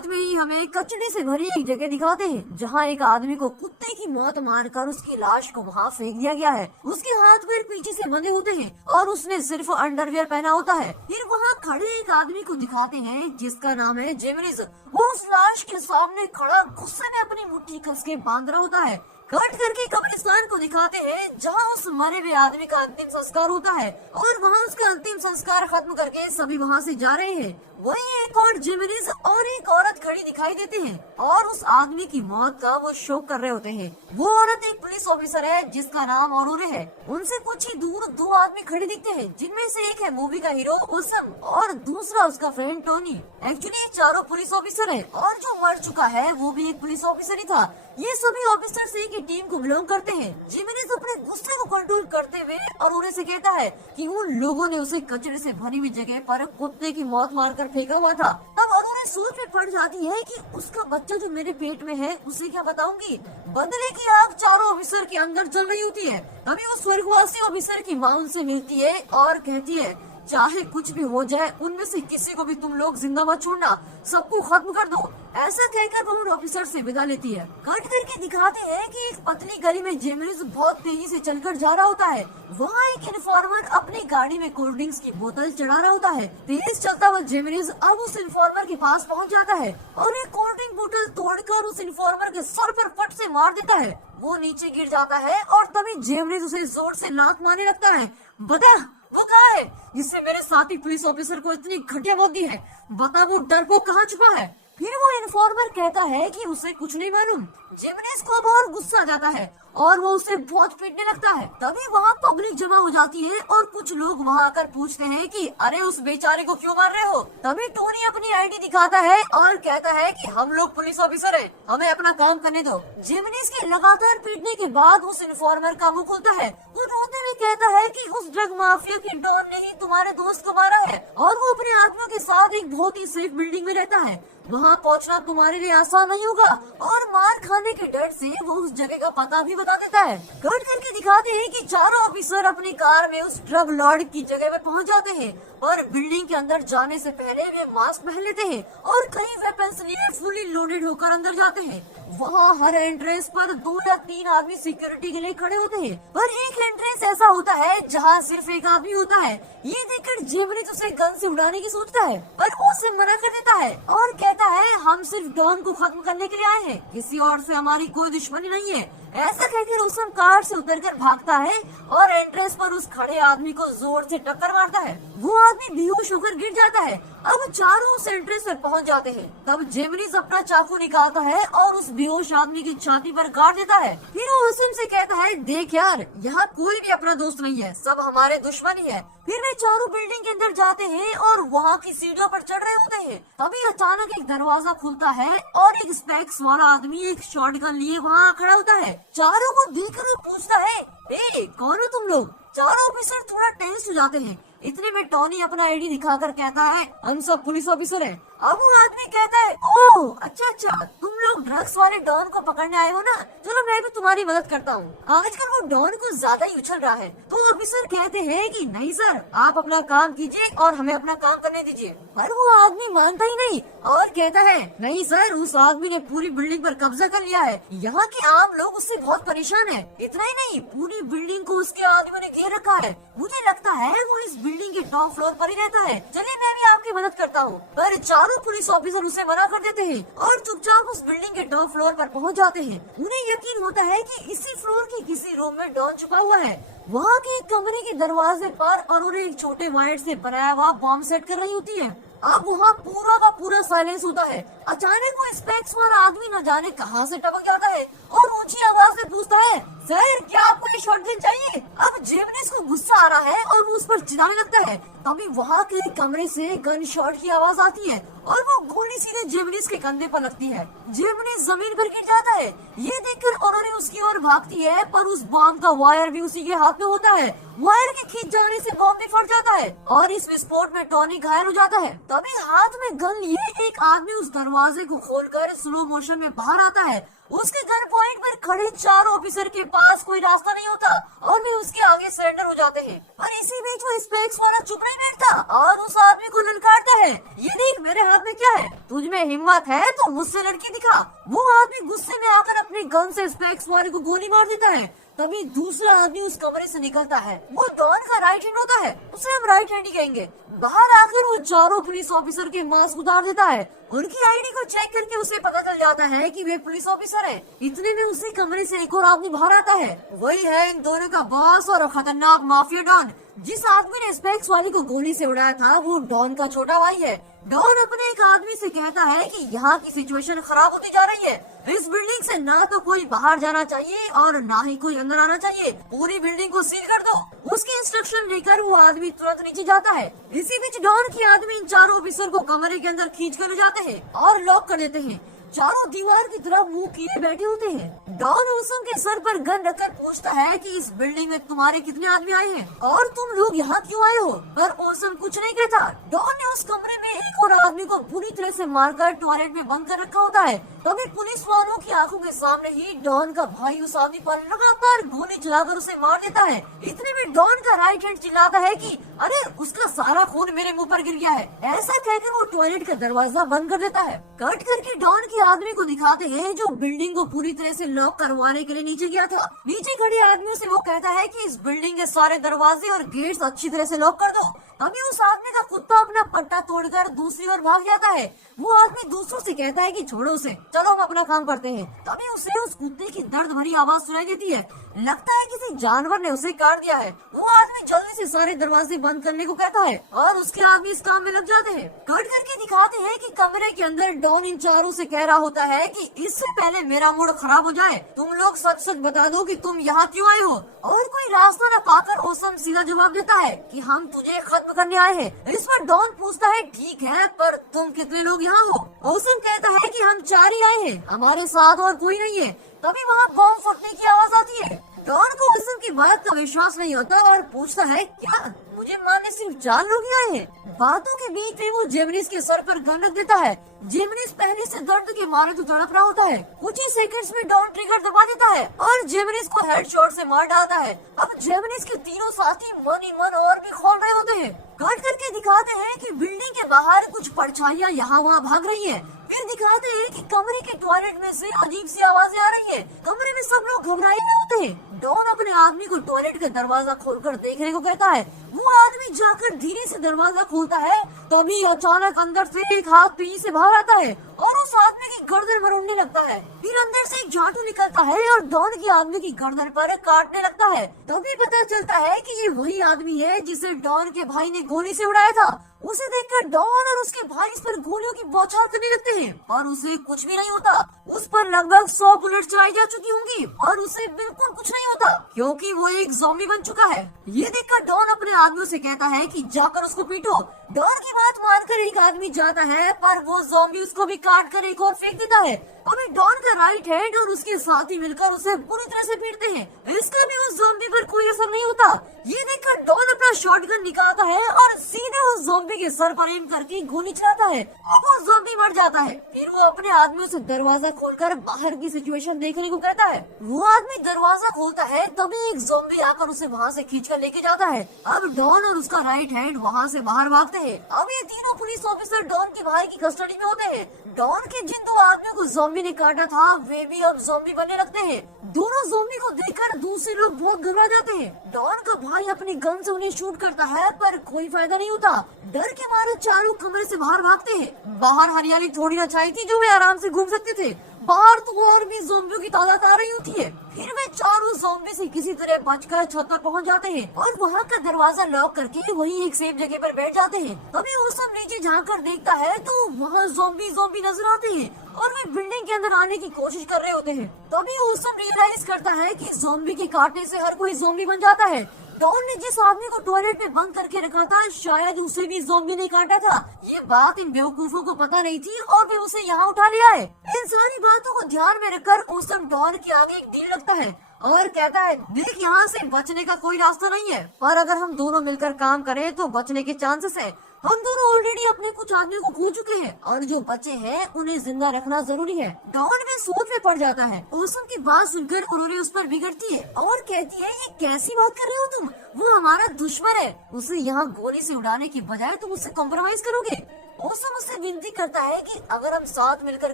शुरुआत में ही हमें कचरे से भरी एक जगह दिखाते हैं जहाँ एक आदमी को कुत्ते की मौत मारकर उसकी लाश को वहाँ फेंक दिया गया है। उसके हाथ पैर पीछे से बंधे होते हैं और उसने सिर्फ अंडरवियर पहना होता है। फिर वहाँ खड़े एक आदमी को दिखाते हैं जिसका नाम है जेमिनीज। वो उस लाश के सामने खड़ा गुस्से में अपनी मुट्ठी कस के बांध रहा होता है। कट करके कब्रिस्तान को दिखाते हैं जहाँ उस मरे हुए आदमी का अंतिम संस्कार होता है और वहाँ उसका अंतिम संस्कार खत्म करके सभी वहाँ से जा रहे हैं। वही एक और जेमिनीज और एक औरत खड़ी दिखाई देते हैं और उस आदमी की मौत का वो शोक कर रहे होते हैं। वो औरत एक पुलिस ऑफिसर है जिसका नाम औरोरे है। उनसे कुछ ही दूर दो आदमी खड़े दिखते हैं जिनमें से एक है मूवी का हीरो ओसम और दूसरा उसका फ्रेंड टोनी। एक्चुअली चारों पुलिस ऑफिसर है और जो मर चुका है वो भी एक पुलिस ऑफिसर ही था। ये सभी ऑफिसर एक ही टीम को बिलोंग करते हैं। जिमिनीज अपने गुस्से को कंट्रोल करते हुए औरोरे से कहता है कि उन लोगों ने उसे कचरे से भरी हुई जगह पर कुत्ते की मौत मारकर फेंका हुआ था। तब औरोरे सोच में पड़ जाती है कि उसका बच्चा जो मेरे पेट में है उसे क्या बताऊंगी। बदले की आग चारों ऑफिसर के अंदर चल रही होती है। तभी वो स्वर्गवासी ऑफिसर की माँ उनसे मिलती है और कहती है चाहे कुछ भी हो जाए उनमें से किसी को भी तुम लोग जिंदा मत छोड़ना, सबको खत्म कर दो। ऐसा कहकर वो उन ऑफिसर से विदा लेती है। कट करके दिखाते हैं कि एक पतली गली में जेमिनीज बहुत तेजी से चलकर जा रहा होता है। वहाँ एक इन्फॉर्मर अपनी गाड़ी में कोल्ड ड्रिंक्स की बोतल चढ़ा रहा होता है। तेज चलता हुआ जेमिनीज अब उस इन्फॉर्मर के पास पहुँच जाता है और एक कोल्ड ड्रिंक बोतल तोड़कर उस इन्फॉर्मर के सर पर फट से मार देता है। वो नीचे गिर जाता है और तभी जेमिनीज उसे जोर से लात मारने लगता है। बता वो कहाँ है जिससे मेरे साथी पुलिस ऑफिसर को इतनी घटिया मौत दी है? बता वो डरपोक कहाँ छुपा है? फिर वो इन्फॉर्मर कहता है कि उसे कुछ नहीं मालूम। जिमिनीज को बहुत गुस्सा आ जाता है और वो उसे बहुत पीटने लगता है। तभी वहाँ पब्लिक जमा हो जाती है और कुछ लोग वहाँ आकर पूछते हैं कि अरे उस बेचारे को क्यों मार रहे हो? तभी टोनी अपनी आईडी दिखाता है और कहता है कि हम लोग पुलिस ऑफिसर हैं, हमें अपना काम करने दो। जिमिनीज के लगातार पीटने के बाद उस इन्फॉर्मर का मुंह खुलता है। वो रोते हुए कहता है कि उस ड्रग माफिया के डॉन ने ही तुम्हारे दोस्त को मारा है और वो अपने आदमियों के साथ एक बहुत ही सेफ बिल्डिंग में रहता है। वहाँ पहुँचना तुम्हारे लिए आसान नहीं होगा और मार खाने के डर से वो उस जगह का पता भी बता देता है। कट करके दिखाते हैं कि चारों ऑफिसर अपनी कार में उस ड्रग लॉर्ड की जगह पर पहुँच जाते हैं और बिल्डिंग के अंदर जाने से पहले वे मास्क पहन लेते हैं और कई वेपन्स लिए फुली लोडेड होकर अंदर जाते हैं। वहाँ हर एंट्रेंस पर 2 या 3 आदमी सिक्योरिटी के लिए खड़े होते हैं, पर एक एंट्रेंस ऐसा होता है जहाँ सिर्फ एक आदमी होता है। ये देखकर जेमिनीज उसे गन से उड़ाने की सोचता है, पर वो उसे मना कर देता है और कहता है हम सिर्फ डॉन को खत्म करने के लिए आए हैं, किसी और से हमारी कोई दुश्मनी नहीं है। ऐसा कहकर ओसम कार से उतरकर भागता है और एंट्रेंस पर उस खड़े आदमी को जोर से टक्कर मारता है। वो आदमी बेहोश होकर गिर जाता है। अब चारों उस एंट्रेंस पर पहुंच जाते हैं। तब जेमिनीज अपना चाकू निकालता है और उस बेहोश आदमी की छाती पर काट देता है। फिर वो ओसम से कहता है देख यार, यहाँ कोई भी अपना दोस्त नहीं है, सब हमारे दुश्मन ही है। फिर वे चारों बिल्डिंग के अंदर जाते हैं और वहाँ की सीढ़ियों पर चढ़ रहे होते हैं। तभी अचानक एक दरवाजा खुलता है और एक स्पेक्स वाला आदमी एक शॉटगन लिए वहाँ खड़ा होता है। चारों को देखकर वो पूछता है ए कौन हो तुम लोग? चारों ऑफिसर थोड़ा टेंस हो जाते हैं। इतने में टॉनी अपना आईडी दिखाकर कहता है हम सब पुलिस ऑफिसर हैं। अब वो आदमी कहता है ओह अच्छा तुम लोग ड्रग्स वाले डॉन को पकड़ने आए हो ना, चलो मैं भी तुम्हारी मदद करता हूँ। आजकल वो डॉन को ज्यादा ही उछल रहा है। तो ऑफिसर कहते हैं कि नहीं सर, आप अपना काम कीजिए और हमें अपना काम करने दीजिए। पर वो आदमी मानता ही नहीं और कहता है नहीं सर, उस आदमी ने पूरी बिल्डिंग पर कब्जा कर लिया है, यहाँ के आम लोग उससे बहुत परेशान है। इतना ही नहीं, पूरी बिल्डिंग को उसके आदमियों ने घेर रखा है। मुझे लगता है वो इस बिल्डिंग के टॉप फ्लोर पर ही रहता है, चलिए मैं भी आपकी मदद करता हूँ। पर चारों पुलिस ऑफिसर उसे मना कर देते हैं और चुपचाप उस बिल्डिंग के टॉप फ्लोर पर पहुँच जाते हैं। उन्हें यकीन होता है कि इसी फ्लोर के किसी रूम में डॉन छुपा हुआ है। वहाँ के एक कमरे के दरवाजे पर और उन्हें एक छोटे वायर से बनाया हुआ बॉम्ब सेट कर रही होती है। अब वहाँ पूरा का पूरा साइलेंस होता है। अचानक वो स्पेक्स वाला आदमी न जाने कहाँ से टपक जाता है और ऊंची आवाज से पूछता है सर क्या आपको ये शॉटगन चाहिए? अब जेमिनीज को गुस्सा आ रहा है और वो उस पर चिल्लाने लगता है। तभी वहाँ के कमरे से गन शॉट की आवाज आती है और वो गोली सीधे जेमिनीज के कंधे पर लगती है। जेमिनीज जमीन पर गिर जाता है। ये देखकर उन्होंने उसकी ओर भागती है, पर उस बॉम्ब का वायर भी उसी के हाथ में होता है। वायर के खींच जाने से बॉम्ब भी फट जाता है और इस विस्फोट में टॉनी घायल हो जाता है। तभी हाथ में गन लिए एक आदमी उस दरवाजे को खोलकर स्लो मोशन में बाहर आता है। उसके गन पॉइंट पर खड़े 4 ऑफिसर के पास कोई रास्ता नहीं होता और वे उसके आगे सरेंडर हो जाते हैं। और इसी बीच वो स्पेक्स वाला चुप नहीं बैठता और उस आदमी को ललकारता है, ये देख मेरे हाथ में क्या है, तुझ में हिम्मत है तो मुझसे लड़की दिखा। वो आदमी गुस्से में आकर अपने गन से स्पेक्स वाले को गोली मार देता है। तभी दूसरा आदमी उस कमरे से निकलता है, वो डॉन का राइट हैंड होता है, उसे हम राइट हैंड ही कहेंगे। बाहर आकर वो चारों पुलिस ऑफिसर के मास्क उतार देता है, उनकी आईडी को चेक करके उसे पता चल जाता है कि वे पुलिस ऑफिसर है। इतने में उसी कमरे से एक और आदमी बाहर आता है, वही है इन दोनों का बॉस और खतरनाक माफिया डॉन। जिस आदमी ने स्पेक्स वाली को गोली से उड़ाया था वो डॉन का छोटा भाई है। डॉन अपने एक आदमी से कहता है कि यहाँ की सिचुएशन खराब होती जा रही है, इस बिल्डिंग से ना तो कोई बाहर जाना चाहिए और ना ही कोई अंदर आना चाहिए, पूरी बिल्डिंग को सील कर दो। उसकी इंस्ट्रक्शन लेकर वो आदमी तुरंत नीचे जाता है। इसी बीच डॉन के आदमी इन चारों ऑफिसर को कमरे के अंदर खींच कर ले जाते हैं और लॉक कर देते हैं। चारों दीवार की तरफ मुंह किए बैठे होते हैं। डॉन ओसम के सर पर गन रखकर पूछता है कि इस बिल्डिंग में तुम्हारे कितने आदमी आए हैं और तुम लोग यहाँ क्यों आए हो, पर ओसम कुछ नहीं कहता। डॉन ने उस कमरे में एक और आदमी को बुरी तरह से मारकर टॉयलेट में बंद कर रखा होता है। तभी पुलिस वालों की आंखों के सामने ही डॉन का भाई उस आदमी पर लगातार गोली चलाकर उसे मार देता है। इतने में डॉन का राइट हैंड चिल्लाता है कि अरे उसका सारा खून मेरे मुंह पर गिर गया है। ऐसा कहकर वो टॉयलेट का दरवाजा बंद कर देता है। कट करके डॉन के आदमी को दिखाते हैं जो बिल्डिंग को पूरी तरह से लॉक करवाने के लिए नीचे गया था। नीचे खड़े आदमियों से वो कहता है कि इस बिल्डिंग के सारे दरवाजे और गेट्स अच्छी तरह से लॉक कर दो। तभी उस आदमी का कुत्ता अपना पट्टा तोड़कर दूसरी ओर भाग जाता है। वो आदमी दूसरों से कहता है कि छोड़ो उसे, चलो हम अपना काम करते हैं। तभी उसे उस कुत्ते की दर्द भरी आवाज सुनाई देती है, लगता है किसी जानवर ने उसे काट दिया है। वो आदमी जल्दी से सारे दरवाजे बंद करने को कहता है और उसके आदमी इस काम में लग जाते हैं। कट करके दिखाते हैं कि कमरे के अंदर डॉन इन चारों से कह रहा होता है कि इससे पहले मेरा मूड खराब हो जाए तुम लोग सच सच बता दो कि तुम यहाँ क्यों आए हो। और कोई रास्ता न पाकर ओसम सीधा जवाब देता है कि हम तुझे खत्म करने आए हैं। इस पर डॉन पूछता है ठीक है पर तुम कितने लोग यहाँ हो। ओसम कहता है कि हम 4 ही आए हैं, हमारे साथ और कोई नहीं है। तभी वहाँ बॉम्ब फटने की आवाज आती है। डॉन को ओसम की बात का विश्वास नहीं होता और पूछता है क्या मुझे मारने सिर्फ 4 लोग ही आए हैं। बातों के बीच में वो जेमिनिस के सर पर गन रख देता है। जेमिनिस पहले से दर्द के मारे तो तड़प रहा होता है। कुछ ही सेकंड्स में डॉन ट्रिगर दबा देता है और जेमिनिस को हेडशॉट से मार डालता है। अब जेमिनिस के तीनों साथी मन ही मन और भी खोल रहे होते हैं। कट करके दिखाते हैं कि बिल्डिंग के बाहर कुछ परछाइयां यहाँ वहाँ भाग रही है। फिर दिखाते हैं कि कमरे के टॉयलेट में से अजीब सी आवाजें आ रही है। कमरे में सब लोग घबराए हुए होते हैं। डॉन अपने आदमी को टॉयलेट का दरवाजा खोलकर देखने को कहता है। वो आदमी जाकर धीरे से दरवाजा खोलता है। तभी अचानक अंदर से एक हाथ पीछे से बाहर आता है और उस आदमी की गर्दन मरोड़ने लगता है। फिर अंदर से एक झाटू निकलता है और डॉन के आदमी की गर्दन पर काटने लगता है। तभी पता चलता है कि ये वही आदमी है जिसे डॉन के भाई ने गोली से उड़ाया था। उसे देखकर डॉन और उसके भाई इस पर गोलियों की बौछार करने लगते हैं पर उसे कुछ भी नहीं होता। उस पर लगभग 100 बुलेट चलाई जा चुकी होंगी और उसे बिल्कुल कुछ नहीं होता क्योंकि वो एक ज़ॉम्बी बन चुका है। ये देखकर डॉन अपने आदमियों से कहता है कि जाकर उसको पीटो। डॉन की बात मानकर एक आदमी जाता है पर वो ज़ॉम्बी उसको भी काट कर एक और फेंक देता है। अभी डॉन का राइट हैंड और उसके साथी मिलकर उसे पूरी तरह से पीटते हैं। इसका भी उस ज़ॉम्बी पर कोई असर नहीं होता। ये देखकर डॉन अपना शॉटगन निकालता है और सीधे उस ज़ॉम्बी के सर पर एम करके गोली चलाता है और वो ज़ॉम्बी मर जाता है। फिर वो अपने आदमियों से दरवाजा खोलकर बाहर की सिचुएशन देखने को कहता है। वो आदमी दरवाजा खोलता है तभी एक ज़ॉम्बी आकर उसे वहाँ से खींचकर लेके जाता है। अब डॉन और उसका राइट हैंड वहाँ से बाहर भागते हैं। अब ये तीनों पुलिस ऑफिसर डॉन के भाई की कस्टडी में होते हैं। डॉन के जिन 2 आदमियों को ज़ॉम्बी ने काटा था वे भी अब ज़ॉम्बी बनने लगते हैं। दोनों ज़ॉम्बी को देखकर दूसरे लोग बहुत घबरा जाते हैं। डॉन का भाई अपनी गन से उन्हें शूट करता है पर कोई फायदा नहीं होता। डर के मारे चारों कमरे से बाहर भागते हैं। बाहर हरियाली थोड़ी ना चाहिए थी जो वे आराम से घूम सकते थे। बाहर तो और भी ज़ॉम्बियों की तादाद आ रही होती है। फिर वे चारों ज़ॉम्बी से किसी तरह बचकर छत पर पहुंच जाते हैं और वहां का दरवाजा लॉक करके वहीं एक सेफ जगह पर बैठ जाते हैं। तभी ओसम नीचे झांक कर देखता है तो वहाँ ज़ॉम्बी नजर आते हैं और वे बिल्डिंग के अंदर आने की कोशिश कर रहे होते हैं। तभी ओसम रियलाइज करता है कि ज़ॉम्बी के काटने से हर कोई ज़ॉम्बी बन जाता है। डॉन ने जिस आदमी को टॉयलेट में बंद करके रखा था शायद उसे भी ज़ॉम्बी ने काटा था। ये बात इन बेवकूफों को पता नहीं थी और वे उसे यहाँ उठा लिया है। इन सारी बातों को ध्यान में रखकर ओसम डॉन के आगे एक डील रखता है और कहता है देख यहाँ से बचने का कोई रास्ता नहीं है पर अगर हम दोनों मिलकर काम करें तो बचने के चांसेस है। हम दोनों ऑलरेडी अपने कुछ आदमियों को खो चुके हैं और जो बचे हैं उन्हें जिंदा रखना जरूरी है। डॉन में सोच में पड़ जाता है। ओसम की बात सुनकर ऑरोरे उस पर बिगड़ती है और कहती है, ये कैसी बात कर रहे हो तुम, वो हमारा दुश्मन है, उसे यहाँ गोली से उड़ाने की बजाय तुम उससे कॉम्प्रोमाइज करोगे। ओसम उससे विनती करता है कि अगर हम साथ मिलकर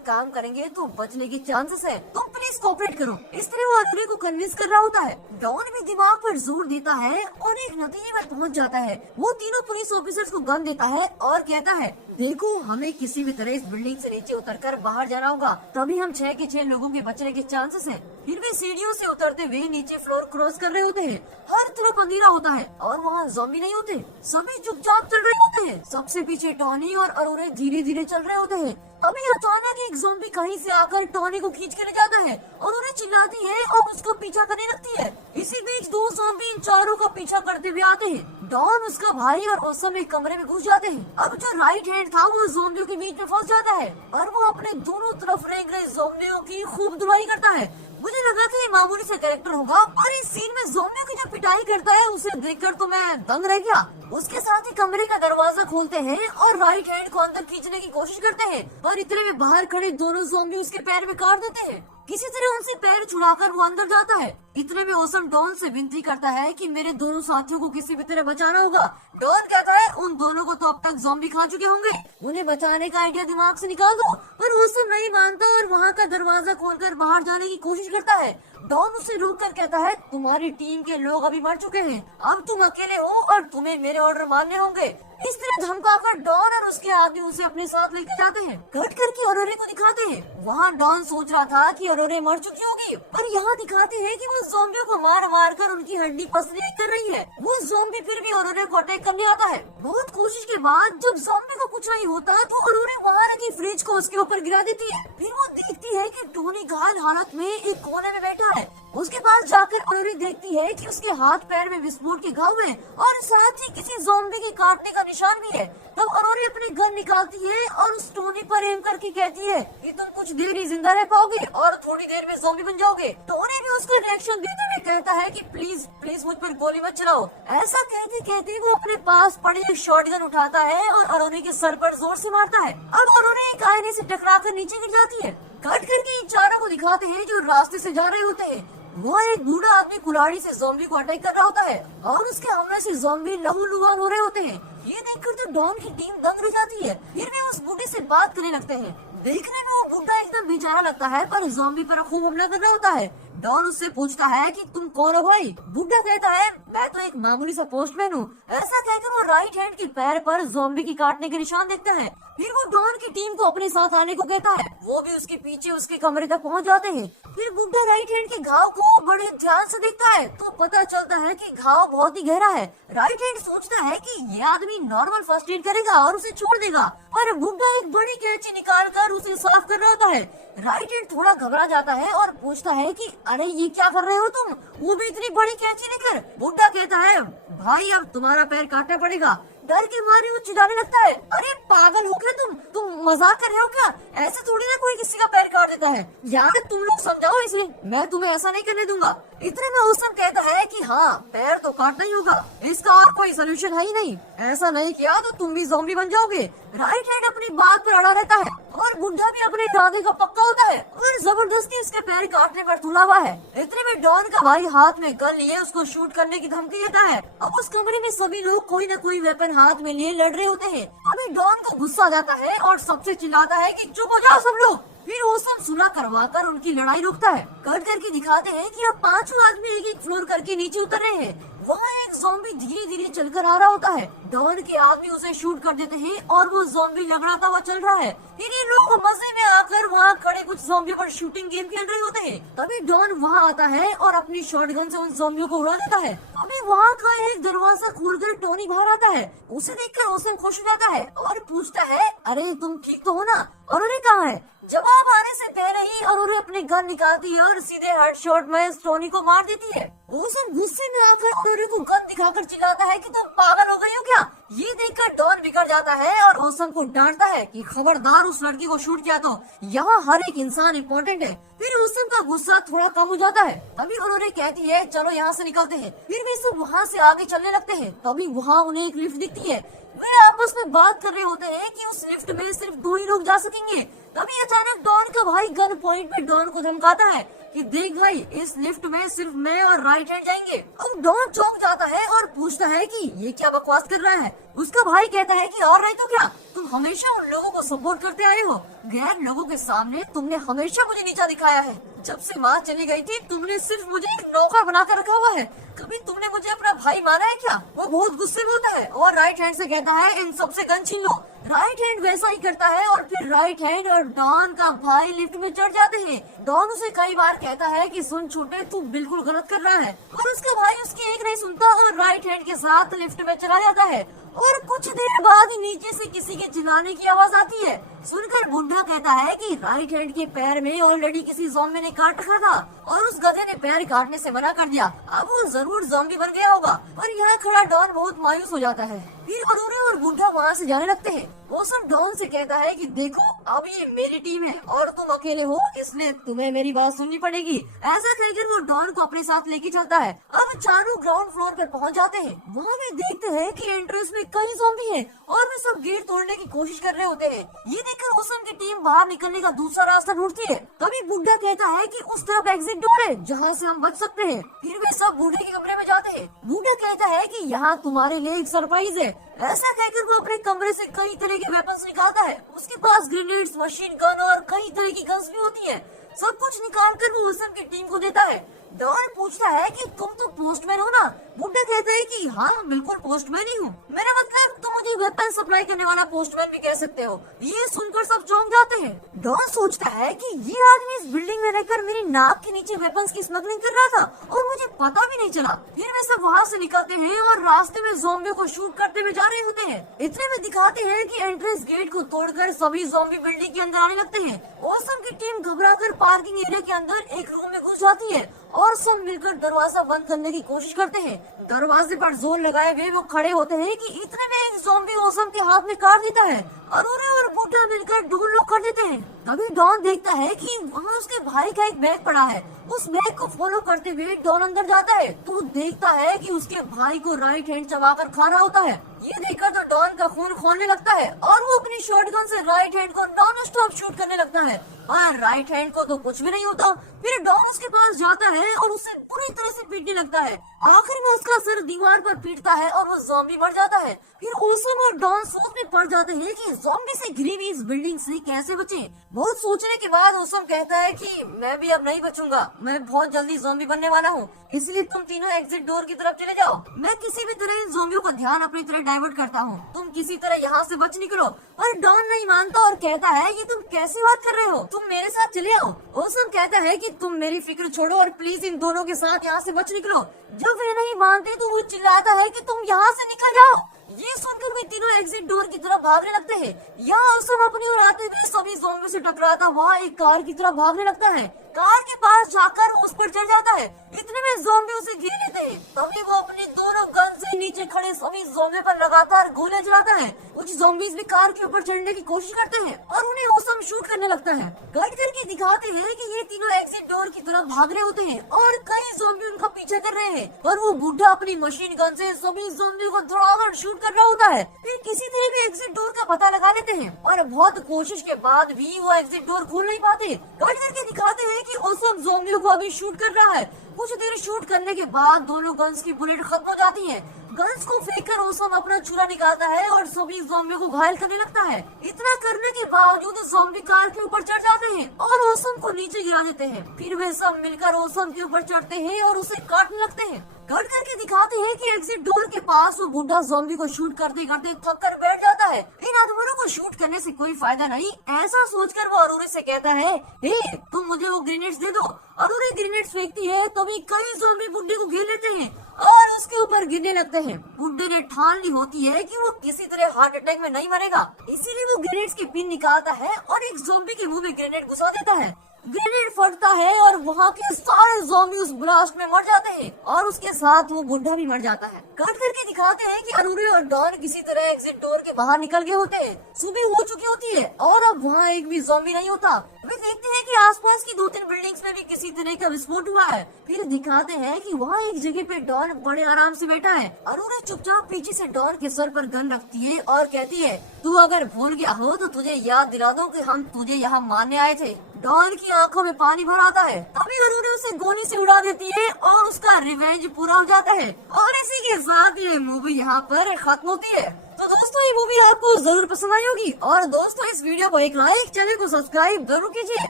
काम करेंगे तो बचने की चांसेस है, तुम प्लीज कोऑपरेट करो। इस तरह वो अरुरे को कन्विंस कर रहा होता है। डॉन भी दिमाग पर जोर देता है और एक नतीजे पर पहुंच जाता है। वो तीनों पुलिस ऑफिसर्स को गन देता है और कहता है, देखो हमें किसी भी तरह इस बिल्डिंग से नीचे उतरकर बाहर जाना होगा, तभी हम 6 के 6 लोगों के बचने के चांसेस हैं। फिर वे सीढ़ियों से उतरते हुए नीचे फ्लोर क्रॉस कर रहे होते हैं। हर तरफ अंधेरा होता है और वहाँ ज़ॉम्बी नहीं होते, सभी चुपचाप चल रहे होते हैं। सबसे पीछे टॉनी और अरोरे धीरे धीरे चल रहे होते हैं। तभी अचानक एक ज़ॉम्बी कहीं से आकर टॉनी को खींच के ले जाता है और उन्हें चिल्लाती है और उसका पीछा करने लगती है। इसी बीच 2 ज़ॉम्बी इन चारों का पीछा करते हुए आते हैं। डॉन, उसका भाई और ओसम एक कमरे में घुस जाते हैं। अब जो राइट हैंड था वो ज़ॉम्बियों के बीच में फंस जाता है और वो अपने दोनों तरफ रेंग रहे ज़ॉम्बियों की खूब धुलाई करता है। मुझे लगा था ये मामूली सा कैरेक्टर होगा और इस सीन में ज़ॉम्बियों की जो पिटाई करता है उसे देखकर तो मैं दंग रह गया। उसके साथ ही कमरे का दरवाजा खोलते हैं और राइट हैंड को अंदर खींचने की कोशिश करते हैं और इतने में बाहर खड़े दोनों ज़ॉम्बी उसके पैर में काट देते हैं। किसी तरह उनसे पैर छुड़ाकर वो अंदर जाता है। इतने में ओसम डॉन से विनती करता है कि मेरे दोनों साथियों को किसी भी तरह बचाना होगा। डॉन कहता है, उन दोनों को तो अब तक ज़ॉम्बी खा चुके होंगे, उन्हें बचाने का आइडिया दिमाग से निकाल दो। पर ओसम नहीं मानता और वहाँ का दरवाजा खोलकर बाहर जाने की कोशिश करता है। डॉन उसे रोक कर कहता है, तुम्हारी टीम के लोग अभी मर चुके हैं, अब तुम अकेले हो और तुम्हें मेरे ऑर्डर मानने होंगे। इस तरह धमकाकर डॉन और उसके आदमी उसे अपने साथ लेकर जाते हैं। कट करके अरोरे को दिखाते हैं। वहाँ डॉन सोच रहा था कि अरोरे मर चुकी होगी, पर यहाँ दिखाते हैं कि वो ज़ॉम्बियों को मार मार कर उनकी हड्डी पसली कर रही है। वो ज़ॉम्बी फिर भी अरोरे को अटैक करने आता है। बहुत कोशिश के बाद जब ज़ॉम्बी को कुछ नहीं होता तो अरोरे वहाँ रखी फ्रिज को उसके ऊपर गिरा देती है। फिर वो देखती है कि टोनी घायल हालत में एक कोने में बैठा है। उसके पास जाकर अरोरे देखती है कि उसके हाथ पैर में विस्फोट के घाव हैं और साथ ही किसी ज़ॉम्बी के काटने का निशान भी है। तब अरोरे अपनी गन निकालती है और उस टोनी पर एम करके कहती है कि तुम कुछ देर ही जिंदा रह पाओगे और थोड़ी देर में ज़ॉम्बी बन जाओगे। टोनी भी उसका रिएक्शन देते हुए कहता है कि प्लीज प्लीज मुझ पर गोली मत चलाओ। ऐसा कहते कहते वो अपने पास पड़ी एक शॉटगन उठाता है और अरोरे के सर पर जोर से मारता है। अब अरोरे एक आईने से टकराकर नीचे गिर जाती है। कट करके इन चारों को दिखाते हैं जो रास्ते से जा रहे होते हैं। वो एक बूढ़ा आदमी कुल्हाड़ी से ज़ॉम्बी को अटैक कर रहा होता है और उसके हमले से ज़ॉम्बी लहूलुहान हो रहे होते हैं। ये देखकर तो डॉन की टीम दंग रह जाती है। फिर वे उस बूढ़े से बात करने लगते हैं। देखने में वो बूढ़ा एकदम बेचारा लगता है पर ज़ॉम्बी पर खूब हमला कर रहा होता है। डॉन उससे पूछता है कि तुम कौन हो भाई? बूढ़ा कहता है, मैं तो एक मामूली सा पोस्टमैन हूँ। ऐसा कहकर वो राइट हैंड के पैर पर ज़ॉम्बी की काटने के निशान देखता है। फिर वो डॉन की टीम को अपने साथ आने को कहता है। वो भी उसके पीछे उसके कमरे तक पहुंच जाते हैं। फिर बुड्ढा राइट हैंड के घाव को बड़े ध्यान से देखता है तो पता चलता है कि घाव बहुत ही गहरा है। राइट हैंड सोचता है कि ये आदमी नॉर्मल फर्स्ट एड करेगा और उसे छोड़ देगा, पर बुड्ढा एक बड़ी कैंची निकाल कर उसे साफ कर रहा होता है। राइट हैंड थोड़ा घबरा जाता है और पूछता है कि अरे ये क्या कर रहे हो तुम, वो भी इतनी बड़ी कैंची लेकर। बुड्ढा कहता है, भाई अब तुम्हारा पैर काटना पड़ेगा। डर के मारे वो चिल्लाने लगता है, अरे पागल हो क्या तुम मजाक कर रहे हो क्या? ऐसे थोड़ी ना कोई किसी का पैर काट देता है, यार तुम लोग समझाओ इसे, मैं तुम्हें ऐसा नहीं करने दूंगा। इतने में ओसम कहता है कि हाँ पैर तो काटना ही होगा, इसका और कोई सोल्यूशन है ही नहीं, ऐसा नहीं किया तो तुम भी ज़ॉम्बी बन जाओगे। राइट हैंड अपनी बात पर अड़ा रहता है और बुड्ढा भी अपने इरादे का पक्का होता है और जबरदस्ती उसके पैर काटने पर तुला हुआ है। इतने में डॉन का भाई हाथ में गन लिए उसको शूट करने की धमकी देता है। अब उस कमरे में सभी लोग कोई न कोई वेपन हाथ में लिए लड़ रहे होते हैं। अभी डॉन को गुस्सा आ जाता है और सबसे चिल्लाता है कि चुप हो जाओ सब लोग। फिर ओसम सुलह करवाकर उनकी लड़ाई रोकता है। कट करके दिखाते हैं कि अब 5 आदमी एक एक फ्लोर करके नीचे उतर रहे हैं। वहाँ एक ज़ॉम्बी धीरे धीरे चलकर आ रहा होता है। डॉन के आदमी उसे शूट कर देते हैं और वो ज़ॉम्बी लगड़ाता हुआ चल रहा है। फिर ये लोग मजे में आकर वहाँ खड़े कुछ ज़ॉम्बियों पर शूटिंग गेम खेल रहे होते हैं। तभी डॉन वहाँ आता है और अपनी शॉटगन से उन ज़ॉम्बियों को उड़ा देता है। अभी वहाँ का एक दरवाजा खोलकर टोनी बाहर आता है। उसे देखकर ओसम खुश हो जाता है और पूछता है, अरे तुम ठीक तो हो ना? और अरे कहाँ है? जवाब आने से पहले ही अरोरे अपनी गन निकालती है और सीधे हेडशॉट में टोनी को मार देती है। ओसम गुस्से में आकर अरोरे को गन दिखाकर चिल्लाता है कि तुम पागल हो गई हो क्या? ये देखकर डॉन बिगड़ जाता है और ओसम को डांटता है कि खबरदार उस लड़की को शूट किया तो यहाँ हर एक इंसान इम्पोर्टेंट है। फिर ओसम का गुस्सा थोड़ा कम हो जाता है। तभी उन्होंने कहती है चलो यहाँ से निकलते हैं। फिर वे सब वहाँ से आगे चलने लगते हैं। तभी वहाँ उन्हें एक लिफ्ट दिखती है। वे आपस में बात कर रहे होते हैं कि उस लिफ्ट में सिर्फ 2 ही लोग जा सकेंगे। तभी अचानक डॉन का भाई गन पॉइंट पे डॉन को धमकाता है कि देख भाई, इस लिफ्ट में सिर्फ मैं और राइट हैंड जाएंगे। अब डॉन चौंक जाता है और पूछता है कि ये क्या बकवास कर रहा है। उसका भाई कहता है कि और नहीं तो क्या, तुम हमेशा उन लोगों को सपोर्ट करते आए हो। गैर लोगों के सामने तुमने हमेशा मुझे नीचा दिखाया है। जब से वहाँ चली गई थी तुमने सिर्फ मुझे एक नौकर बनाकर रखा हुआ है। कभी तुमने मुझे अपना भाई माना है क्या? वो बहुत गुस्से में होता है और राइट हैंड से कहता है इन सबसे गन छीन लो। राइट हैंड वैसा ही करता है और फिर राइट हैंड और डॉन का भाई लिफ्ट में चढ़ जाते हैं। डॉन उसे कई बार कहता है कि सुन छोटे, तू बिल्कुल गलत कर रहा है, और उसका भाई उसकी एक नहीं सुनता और राइट हैंड के साथ लिफ्ट में चला जाता है। और कुछ देर बाद ही नीचे से किसी के चिल्लाने की आवाज आती है। सुनकर बुढ़ा कहता है कि राइट हैंड के पैर में ऑलरेडी किसी ज़ॉम्बी ने काट रखा था और उस गधे ने पैर काटने से मना कर दिया। अब वो जरूर ज़ॉम्बी बन गया होगा। और यहाँ खड़ा डॉन बहुत मायूस हो जाता है। फिर अरोरा और बुढ़ा वहाँ से जाने लगते हैं। ओसम डॉन से कहता है कि देखो, अब ये मेरी टीम है और तुम अकेले हो, इसलिए तुम्हें मेरी बात सुननी पड़ेगी। ऐसा कहकर वो डॉन को अपने साथ लेके चलता है। अब चारों ग्राउंड फ्लोर पर पहुँच जाते हैं। वहाँ वे देखते हैं कि एंट्रेंस में कई ज़ॉम्बी हैं और वे सब गेट तोड़ने की कोशिश कर रहे होते हैं। ये देखकर ओसम की टीम बाहर निकलने का दूसरा रास्ता ढूंढती है। तभी बुढ़ा कहता है कि उस तरफ एग्जिट डोर है जहाँ से हम बच सकते हैं। फिर वे सब बूढ़े के कमरे में जाते हैं। बूढ़ा कहता है कि यहाँ तुम्हारे लिए एक सरप्राइज है। ऐसा कहकर वो अपने कमरे से कई तरह के वेपन्स निकालता है। उसके पास ग्रेनेड्स, मशीन गन और कई तरह की गन्स भी होती है। सब कुछ निकाल कर वो ओसम की टीम को देता है। डॉन पूछता है कि तुम तो पोस्टमैन हो ना? बुड्ढा कहता है कि हाँ, बिल्कुल पोस्टमैन ही हूँ। मेरा मतलब तुम मुझे वेपन सप्लाई करने वाला पोस्टमैन भी कह सकते हो। ये सुनकर सब चौंक जाते हैं। डॉन सोचता है कि ये आदमी इस बिल्डिंग में रहकर मेरी नाक के नीचे वेपन्स की स्मगलिंग कर रहा था और मुझे पता भी नहीं चला। फिर वे सब वहाँ से निकलते हैं और रास्ते में ज़ॉम्बी को शूट करते हुए जा रहे होते हैं। इतने में दिखाते हैं कि एंट्रेंस गेट को तोड़कर सभी ज़ॉम्बी बिल्डिंग के अंदर आने लगते हैं। ओसम की टीम घबराकर पार्किंग एरिया के अंदर एक रूम में घुस जाती है और सब मिलकर दरवाजा बंद करने की कोशिश करते हैं। दरवाजे पर जोर लगाए हुए वो खड़े होते हैं कि इतने में एक ज़ॉम्बी ओसम के हाथ में काट देता है। अरोरा और बूढ़ा मिलकर डोर लॉक कर देते हैं। तभी डॉन देखता है कि वहाँ उसके भाई का एक बैग पड़ा है। उस बैग को फॉलो करते हुए डॉन अंदर जाता है तो देखता है कि उसके भाई को राइट हैंड चबाकर खा रहा होता है। ये देखकर तो डॉन का खून खोलने लगता है और वो अपनी शॉटगन से राइट हैंड को नॉन स्टॉप शूट करने लगता है और राइट हैंड को तो कुछ भी नहीं होता। फिर डॉन उसके पास जाता है और उसे पूरी तरह से पीटने लगता है। आखिर में उसका सिर दीवार पर पीटता है और वो ज़ॉम्बी मर जाता है। फिर ओसम और डॉन सोच में पड़ जाते हैं कि ज़ॉम्बी से घिरी हुई इस बिल्डिंग से कैसे बचे। बहुत सोचने के बाद ओसम कहता है कि मैं भी अब नहीं बचूंगा, मैं बहुत जल्दी ज़ॉम्बी बनने वाला हूँ, इसलिए तुम तीनों एग्जिट डोर की तरफ चले जाओ। मैं किसी भी तरह इन ज़ॉम्बियों का ध्यान अपनी तरफ डाइवर्ट करता हूँ, तुम किसी तरह यहाँ से बच निकलो। पर डॉन नहीं मानता और कहता है कि तुम कैसी बात कर रहे हो, तुम मेरे साथ चले आओ। ओसम कहता है कि तुम मेरी फिक्र छोड़ो और प्लीज इन दोनों के साथ यहाँ से बच निकलो। जब वे नहीं मानते तो वो चिल्लाता है कि तुम यहाँ से निकल जाओ। ये सुनकर वे तीनों एग्जिट डोर की तरफ भागने लगते हैं। यहाँ ओसम अपनी ओर आते हुए सभी ज़ॉम्बी से टकराता वहाँ एक कार की तरफ भागने लगता है। कार के पास जाकर उस पर चढ़ जाता है। इतने में ज़ॉम्बी उसे घेर लेते हैं। तभी वो अपनी दोनों गन से नीचे खड़े सभी ज़ॉम्बी पर लगातार गोलियां चलाता है। कुछ ज़ॉम्बीज भी कार के ऊपर चढ़ने की कोशिश करते हैं और उन्हें ओसम शूट करने लगता है। कट करके दिखाते हैं कि ये तीनों एग्जिट डोर की तरफ भाग रहे होते हैं और कई ज़ॉम्बी उनका पीछा कर रहे हैं और वो बुढ़ा अपनी मशीन गन से सभी ज़ॉम्बी को दौड़ाकर शूट कर रहा होता है। फिर किसी तरह भी एग्जिट डोर का पता लगा लेते हैं और बहुत कोशिश के बाद भी वो एग्जिट डोर खोल नहीं पाते। कट करके दिखाते हैं कि ओसम ज़ॉम्बियों को अभी शूट कर रहा है। कुछ देर शूट करने के बाद दोनों गन्स की बुलेट खत्म हो जाती है। गन्स को फेंककर ओसम अपना छुरा निकालता है और सभी ज़ॉम्बियों को घायल करने लगता है। इतना करने के बावजूद ज़ॉम्बी कार के ऊपर चढ़ जाते हैं और ओसम को नीचे गिरा देते हैं। फिर वे सब मिलकर ओसम के ऊपर चढ़ते हैं और उसे काटने लगते हैं। कट करके दिखाते हैं कि एग्जिट डोर के पास वो बुढ़ा ज़ॉम्बी को शूट करते करते थक कर बैठ जाता है। इन आदमियों को शूट करने से कोई फायदा नहीं, ऐसा सोचकर वो अरोरा से कहता है, हे तुम मुझे वो ग्रेनेड्स दे दो। अरोरा ग्रेनेड्स फेंकती है तभी कई ज़ॉम्बी बुड्ढे को घेर लेते हैं और उसके ऊपर गिरने लगते हैं। बुड्ढे ने ठान ली होती है कि वो किसी तरह हार्ट अटैक में नहीं मरेगा, इसीलिए वो ग्रेनेड्स की पिन निकालता है और एक ज़ॉम्बी के मुंह में ग्रेनेड घुसा देता है। ग्रेनेड फटता है और वहाँ के सारे ज़ॉम्बी उस ब्लास्ट में मर जाते हैं और उसके साथ वो बुढ़ा भी मर जाता है। कट करके दिखाते हैं कि अरुरी और डॉन किसी तरह एग्जिट डोर के बाहर निकल गए होते हैं। सुबह हो चुकी होती है और अब वहाँ एक भी ज़ॉम्बी नहीं होता। वे देखते हैं कि आसपास की 2-3 बिल्डिंग्स में भी किसी तरह का विस्फोट हुआ है। फिर दिखाते हैं कि वहाँ एक जगह पे डॉन बड़े आराम से बैठा है। अरुरी चुपचाप पीछे से डॉन के सर पर गन रखती है और कहती है, तू अगर भूल गया हो तो तुझे याद दिला दूं कि हम तुझे यहाँ मारने आए थे। डॉन की आंखों में पानी भर आता है। तभी अरुरी उसे गोली से उड़ा देती है और उसका रिवेंज पूरा हो जाता है। और इसी के साथ ये मूवी यहाँ पर खत्म होती है। तो दोस्तों ये मूवी आपको जरूर पसंद आई होगी और दोस्तों इस वीडियो को एक लाइक, चैनल को सब्सक्राइब जरूर कीजिए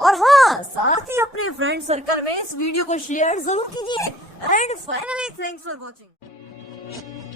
और हाँ साथ ही अपने फ्रेंड सर्कल में इस वीडियो को शेयर जरूर कीजिए। And finally thanks for watching.